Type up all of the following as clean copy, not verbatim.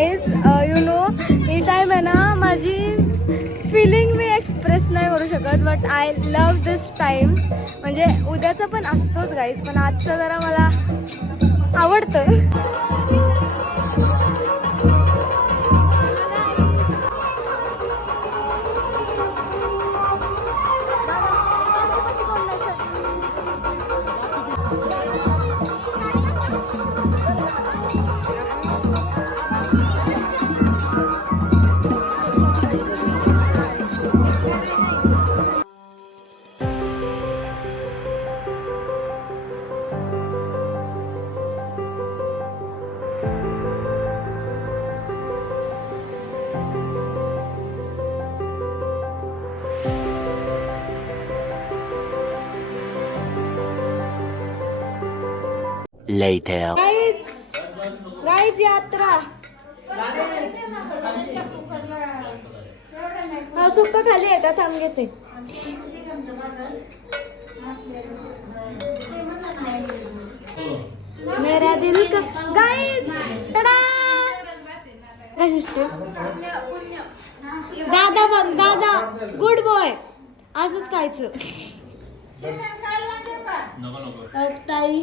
Guys you know he time आहे ना माझी फिलिंग मी एक्सप्रेस नाही करू शकत but I love this time. म्हणजे उद्याचं पण असतोच गाईज पण आजचं जरा मला आवडतं. Later. गाईज यात्रा हा सुक्क खाली आहे का? थांब घेते. मेरा दिल का गाईज टडा दादा बघ दादा गुड बॉय असंच खायचं. ताई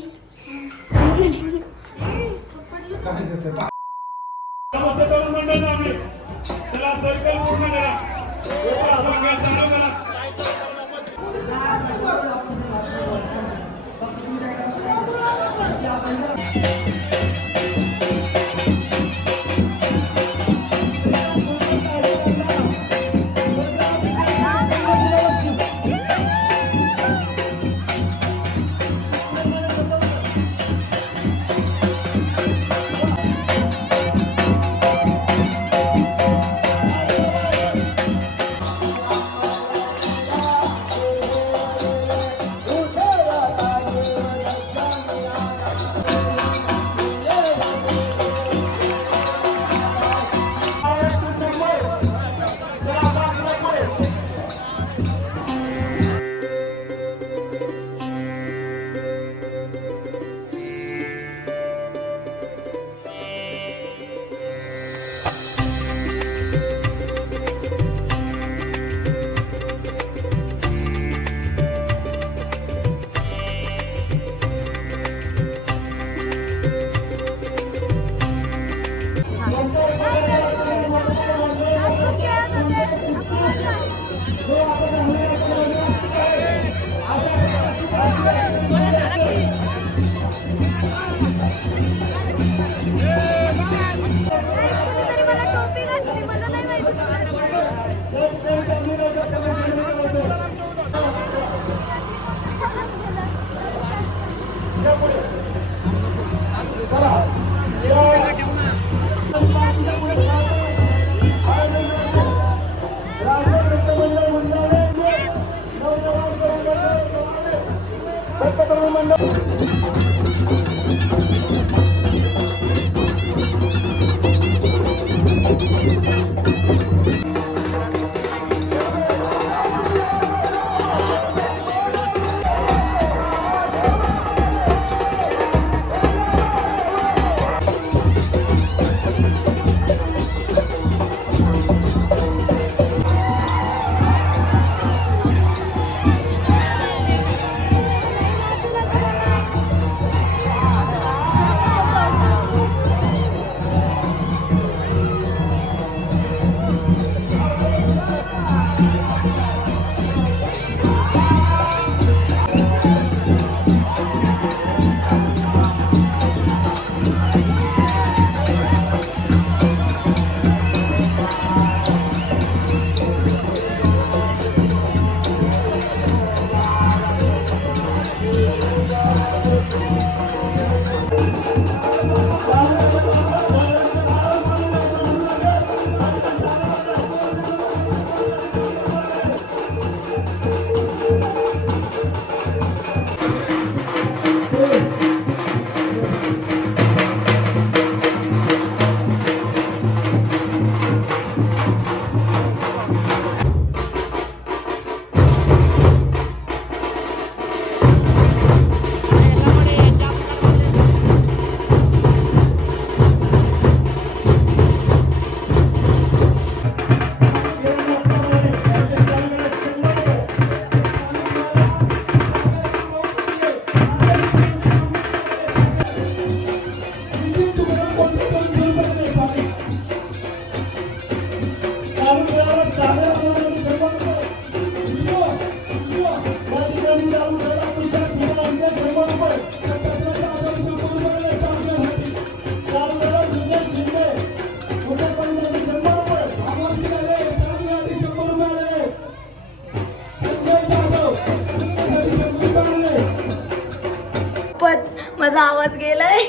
माझा आवाज गेलाय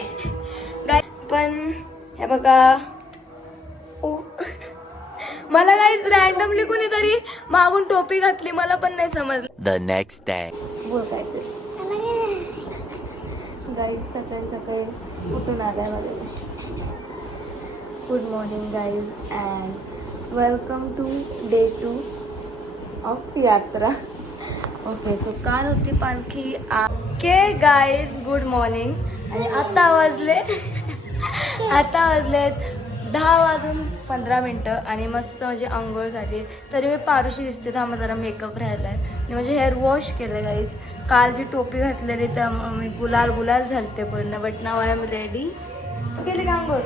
गाय. पण हे बघा ओ मला काहीच रॅन्डमली कुणीतरी मागून टोपी घातली, मला पण नाही समजलं. The next day. बोल काय ते गाईज सकाळी सकाळी उठून आलाय माझ्यापाशी. Good morning guys and welcome to day 2 of यात्रा. ओके सो काल होती पालखी. Okay guys good morning. आणि आता वाजले 10:15 आणि मस्त म्हणजे आंघोळ झाली. तरी मी पारुशी दिसते. थांबा जरा मेकअप राहिला आहे आणि म्हणजे हेअर वॉश केलं गाईज. काल जी टोपी घातलेली त्यामुळे मी गुलाल झालते पूर्ण. But now I am ready. तू केली का आंघोळ?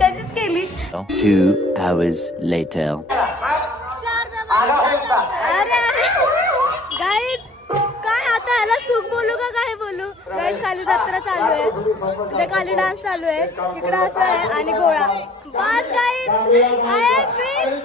कधीच केली. 2 hours later. अरे गाईज काय आता ह्याला सुख बोलू का काय बोलू? गाईज खाली जत्रा चालू आहे, इथे खाली डान्स चालू आहे, इकडे असं आहे आणि गोळा. बस guys I am fix.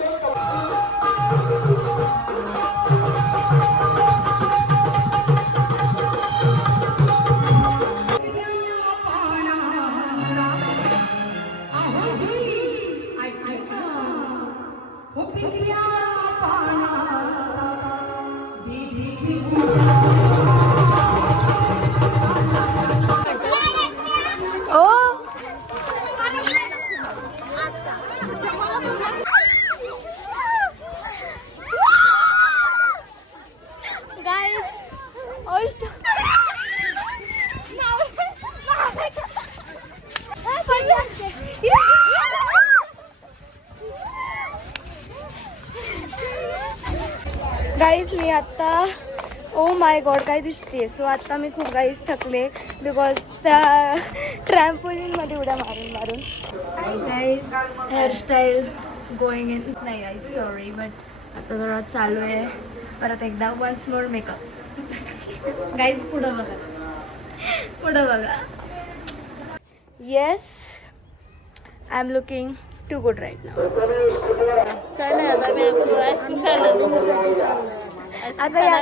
Guys मी आता ओ माय गॉड काय दिसते. सो आता मी खूप गाईज थकले बिकॉज त्या ट्रॅम्पोलिनमध्ये उड्या मारून गाईज हेअरस्टाईल गोईंग इन नाही गाईज सॉरी बट आता थोडा चालू आहे. परत एकदा वन्स मोर मेकअप. गाईज पुढं बघा. Yes I am looking too good right now. काय नाही आता मी आईस्क्रीम खाणार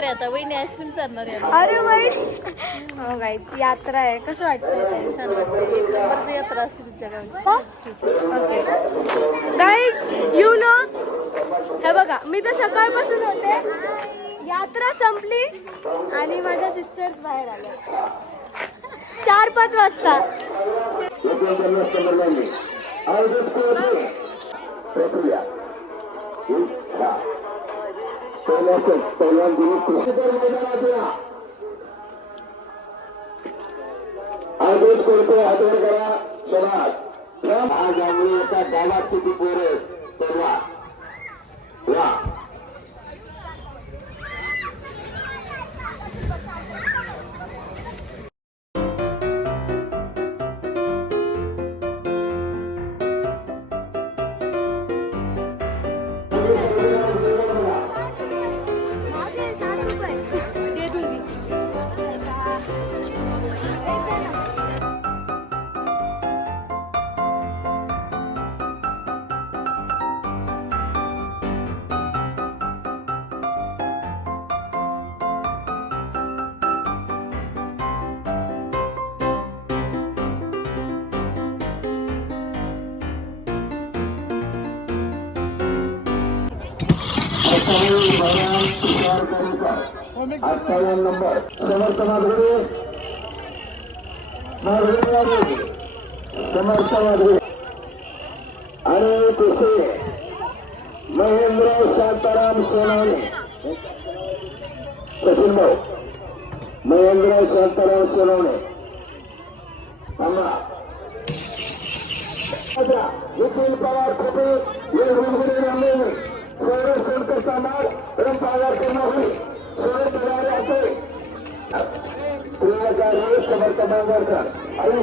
आता वहिनी आईस्क्रीम चालणार आहे. अरे बाई हो गाईस यात्रा आहे. कसं वाटतंय ताई? छान वाटतं. एक नंबरची यात्रा असते तुमच्या गावची. ओके गाईज यू नो हे बघा मी तर सकाळपासून होते. यात्रा संपली आणि माझ्या सिस्टर्स बाहेर आल्या 4-5 वाजता. आज आम्ही एका गावात किती पोरं तेव्हा वा अठ्ठावन्न नंबर समर्थ माधुरे आणि तिथे महेंद्र शांताराम सोनवणे. सचिन भाऊ महेंद्र शांताराम सोनवणे थांबा. निखिल पवार संरक्षण करता मार रंपावर करणारी सोने पगारे असे प्रियंका रोज समर्थ मांगरकर आणि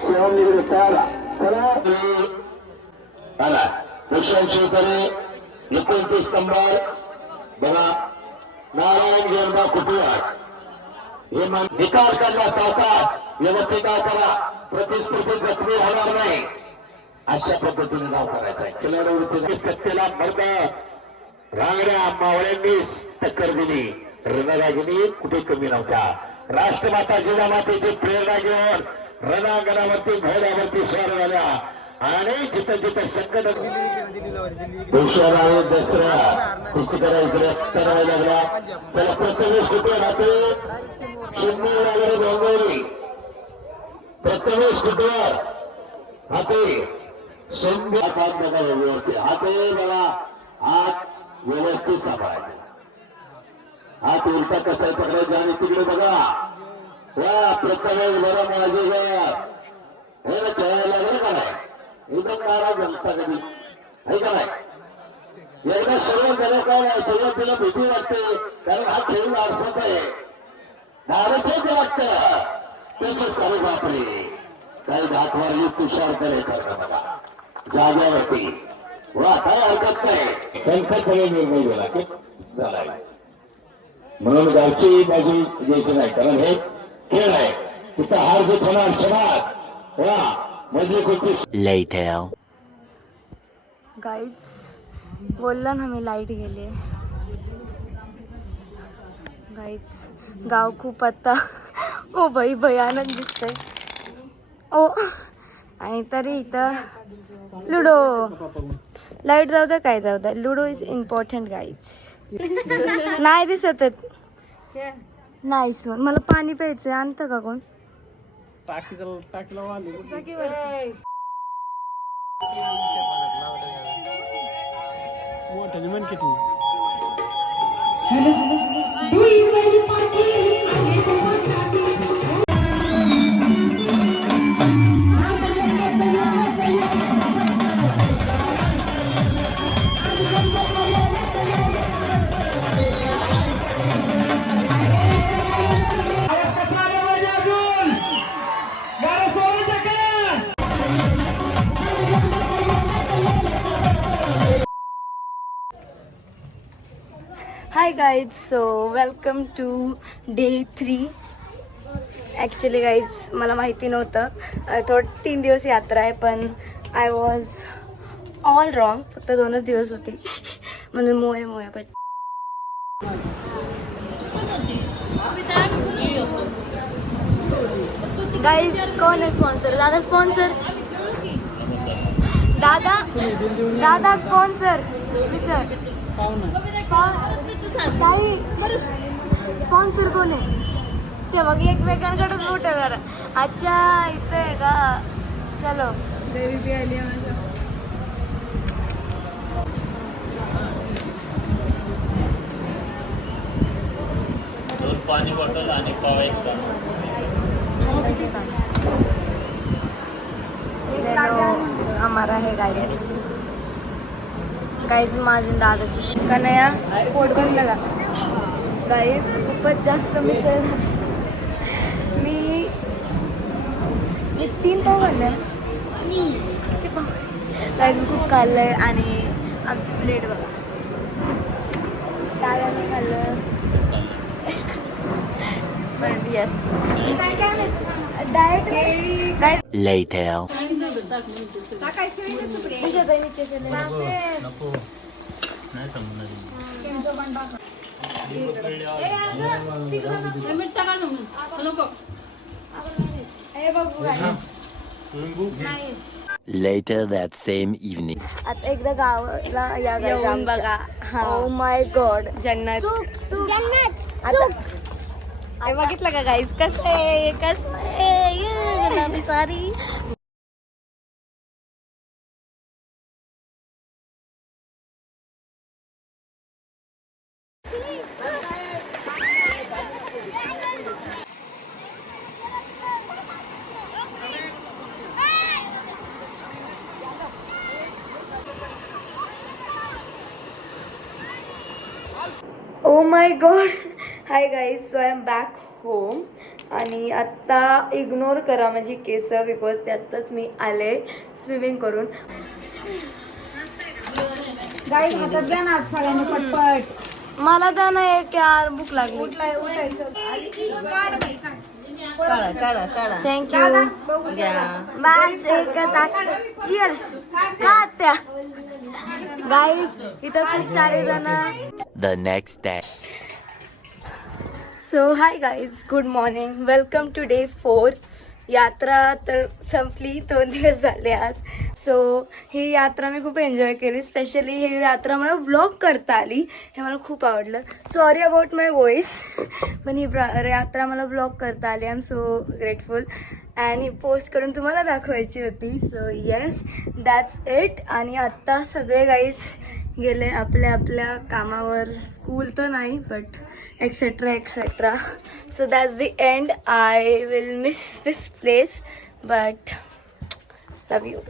शिवम निवृत्त आला. चला भूषण शिवकरे 29 नंबर बघा. नारायण गेरबा कुटुंबात हे निकाल करण्यास सावकाश व्यवस्थित करा. प्रतिस्पर्धी जखमी होणार नाही अशा पद्धतीने नाव करायचं आहे. खिलाडूवृत्ती सत्तेला भरत रांगड्या मावळ्यांनीच टक्कर दिली. रणरागिनी कुठे कमी नव्हता. राष्ट्रमाता जिजामातेची प्रेरणा घेऊन रणांगणावरती घोड्यावरती स्वार झाल्या आणि जिथं जिथं संकट भूषणावर दसरा पुस्तकाला इकडे करायला लागला. त्याला प्रथमेश कुठे राहते शून्य वगैरे डोंगरी प्रथमेश कुठवर हाते शून्य हातात बघा व्यवस्थित हाते बघा हात व्यवस्थित सांभाळायचे. हात उलटा कसा पकडायचा आणि तिकडे बघा वा प्रथमेश बरं माझे हे ना खेळायला बरं का नाही एकदम नाराज झालता कधी आहे का नाही. एकदा सुरुवात झालं काय नाही सुरुवातीला भीती वाटते कारण हा खेळ वारसाचा आहे. नारसच वाटतं त्याच काही बापरे काही दाखवारी तुषार करायचं बघा जाग्यावरती वा काय हरकत नाही. त्यांच्याकडे निर्णय झालाय म्हणून गावची बाजू द्यायची नाही कारण हे खेळ आहे. तिथं हार जीत होणार क्षणात वा म्हणजे कुठे Later. गाईज बोलला ना मी लाईट गेली. गाईज गाव खूप आता ओ बाई भयानक दिसतंय. ओ आणि तरी इथं लुडो लाईट जाऊ द्या काय जाऊ द्या लुडो इज इम्पॉर्टंट गाईज. नाही दिसत नाही सोन मला पाणी प्यायचंय आणतं का कोण. Hi guys so welcome to day 3. Actually guys मला माहिती नव्हतं थोडं 3 दिवस यात्रा आहे पण आय वॉज ऑल रॉंग. फक्त 2च दिवस होते म्हणून मोये पण गाईज कोण आहे स्पॉन्सर. दादा स्पॉन्सर दादा स्पॉन्सर विसर स्पॉन्सर कोण आहे ते बघ एकमेकांकडेच मोठं करा. अच्छा इथं आहे का. चलो देवी बी आली माझ्या. पाणी बॉटल आणि पाव एक हमारा है गाइड्स गाईज माझ्या दादाची शिकणया पोट भरलं का गाईज खूपच जास्त मिसळ. मी 3 पाव खाल्ले गाईज मी खूप खाल्लं आहे आणि आमची प्लेट बघा दादाने खाल्लं पण yes diet guys Later. Later that same evening. आता एकदा गावाला या येऊन बघा. ओ माय गॉड जन्नत. हे बघितलं का गाईज कसं आहे गुलाबी सारी. Oh my God. High guys so I am back home आणि आत्ता इग्नोर करा माझी केस बिकॉज त्यातच मी आले स्विमिंग करून. गाईड हातात द्या ना सगळ्यांनी पटपट. मला द्या ना एक यार भूक लागली. थँक्यू. बस एक चिअर्स का त्या गाईज इथं खूप सारे जण. The next day. So hi guys, good morning, welcome to day 4. यात्रा तर संपली, 2 दिवस झाले आज. सो ही यात्रा मी खूप एन्जॉय केली. स्पेशली ही यात्रा मला व्लॉग करता आली, हे मला खूप आवडलं. सॉरी अबाउट माय वॉइस, पण ही यात्रा मला व्लॉग करता आली. I am so grateful. आणि ही पोस्ट करून तुम्हाला दाखवायची होती. So yes, that's it. आणि आत्ता सगळे गाईज गेले आपल्या आपल्या कामावर. स्कूल तर नाही, but etcetera etcetera. So that's the end. I will miss this place, but love you.